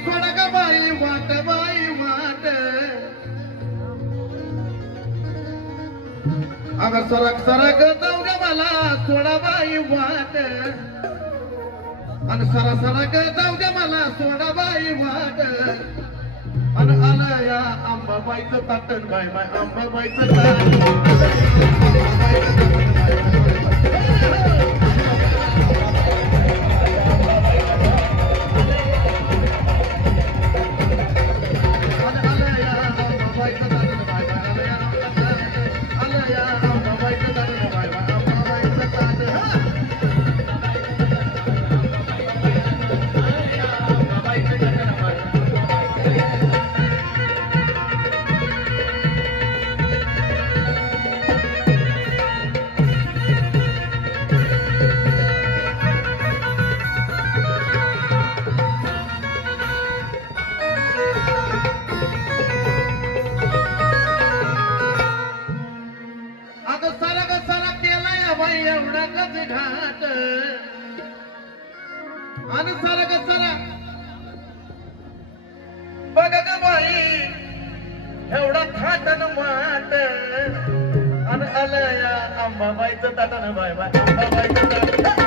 सोडगबाई वाट by what अगर सरक सरक जाऊ ग मला सोडाबाई वाट आणि सरक जाऊ ग मला सोडाबाई वाट आणि आला या अंबाबाईचं ताटण बाय बाय अंबाबाईचं घाट आणि सरक सरा बघ ग बाई एवढा थाटन माट आणि आलया अंबाबाईचं ताटन बाय बाय अंबाबाईचं ताटन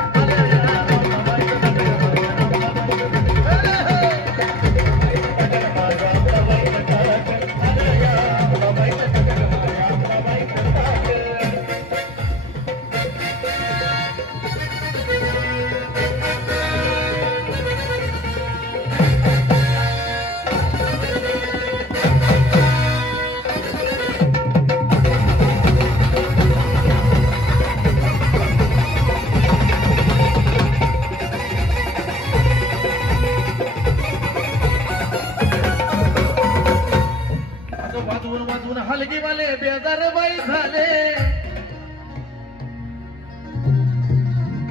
हलगीवाले बेजारबाई झाले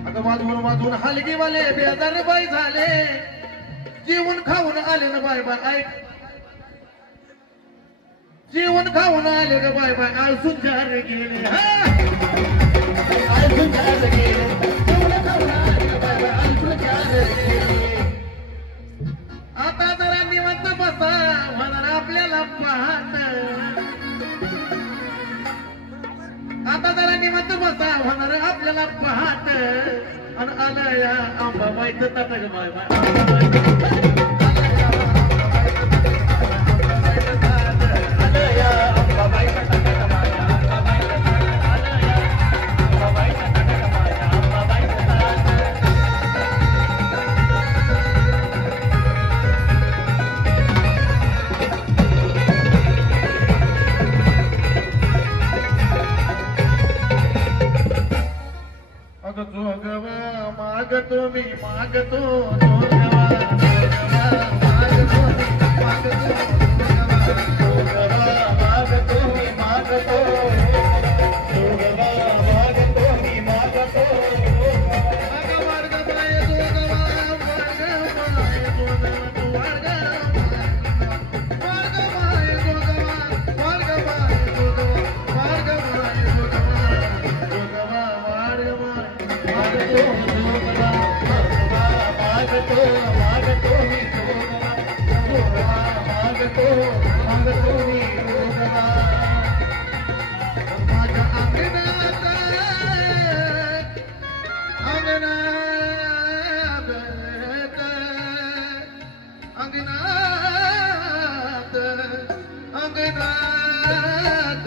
अगं वाजवून हलगीवाले बेजारबाई झाले जीवन खाऊन आले ना बाय बाय ऐक जीवन खाऊन आले ग बाय बाय आळसून चार गेले आळसून चार गेले जीवन खाऊन आले ग बाय बाय आळसून चार गेले आता जरा निवांत बसा म्हणून आपल्याला पाहत आता जरा निवांत बसा होणार आपल्याला पाहत आणि आलं या अंबाबाईचं ताटण बाय बाय मागतो मी मागतो जोगवा मागतो मी मागतो जोगवा मागतो मी मागतो जोगवा मागतो मी मागतो मार्ग माय जोगवा मार्ग माय जोगवा मागतो मी सोडला मागतो मी सोडला माझ्या अंगणात अंगणात